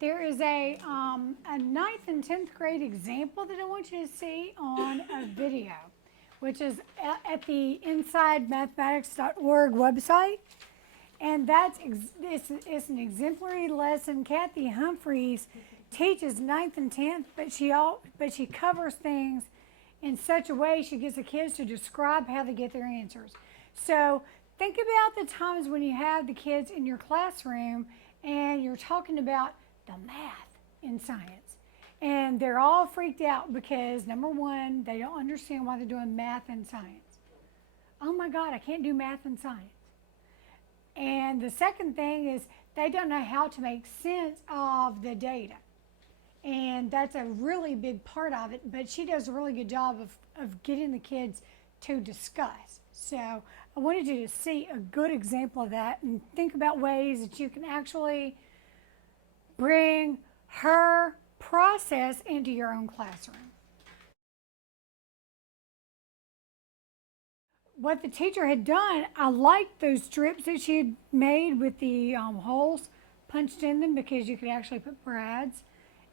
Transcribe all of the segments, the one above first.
There is a ninth and 10th grade example that I want you to see on a video, which is at the InsideMathematics.org website. And it's an exemplary lesson. Kathy Humphreys teaches ninth and 10th, but she covers things in such a way she gets the kids to describe how they get their answers. So think about the times when you have the kids in your classroom and you're talking about the math in science. And they're all freaked out because, number one, they don't understand why they're doing math and science. Oh my God, I can't do math and science. And the second thing is they don't know how to make sense of the data. And that's a really big part of it, but she does a really good job of getting the kids to discuss. So I wanted you to see a good example of that and think about ways that you can actually bring her process into your own classroom. What the teacher had done, I liked those strips that she had made with the holes punched in them because you could actually put brads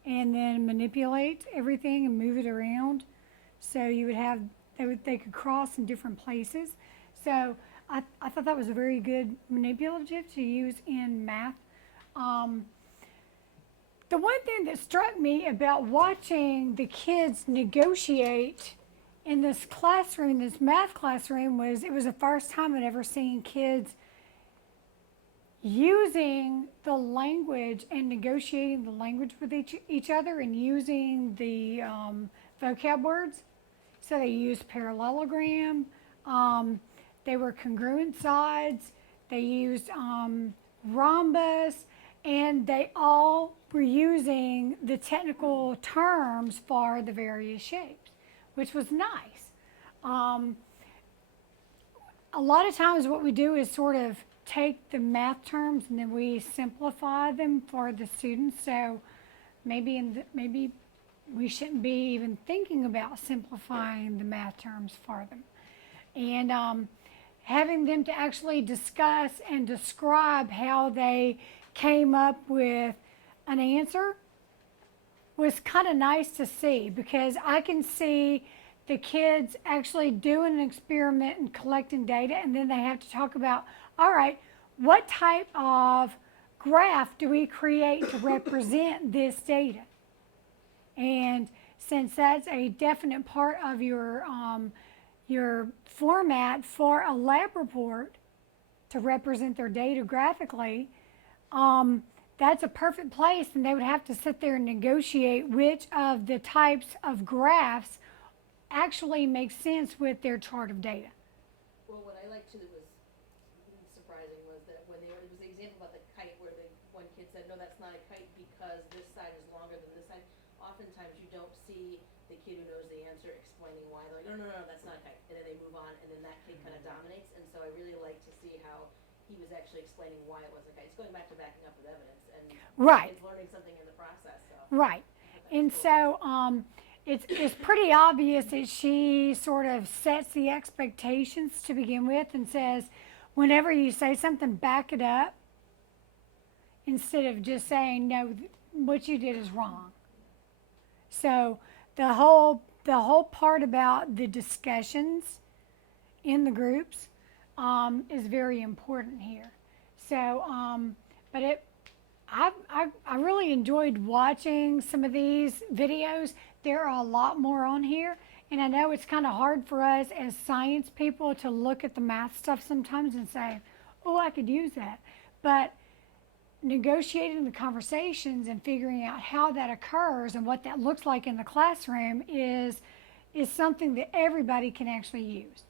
and then manipulate everything and move it around. So you would have, they could cross in different places. So I thought that was a very good manipulative to use in math. The one thing that struck me about watching the kids negotiate in this classroom, this math classroom, was it was the first time I'd ever seen kids using the language and negotiating the language with each other and using the vocab words. So they used parallelogram, they were congruent sides, they used rhombus, and they all were using the technical terms for the various shapes, which was nice. A lot of times what we do is sort of take the math terms and then we simplify them for the students. So maybe we shouldn't be even thinking about simplifying the math terms for them. And having them to actually discuss and describe how they came up with an answer was kind of nice to see, because I can see the kids actually doing an experiment and collecting data, and then they have to talk about, all right, what type of graph do we create to represent this data? And since that's a definite part of your format for a lab report to represent their data graphically, that's a perfect place, and they would have to sit there and negotiate which of the types of graphs actually make sense with their chart of data. Well, what I liked too that was surprising was that when it was the example about the kite where one kid said, no, that's not a kite because this side is longer than this side. Oftentimes you don't see the kid who knows the answer explaining why. They're like, no, that's not a kite. And then they move on, and then that kid kind of dominates. And so I really like to see how he was actually explaining why it wasn't a kite. It's going back to backing up with evidence and right. kids learning something in the process. So. Right. And cool. So it's pretty obvious that she sort of sets the expectations to begin with and says, whenever you say something, back it up, instead of just saying, no, what you did is wrong. So the whole part about the discussions in the groups is very important here. So, but I really enjoyed watching some of these videos. There are a lot more on here, and I know it's kind of hard for us as science people to look at the math stuff sometimes and say, oh, I could use that. But negotiating the conversations and figuring out how that occurs and what that looks like in the classroom is something that everybody can actually use.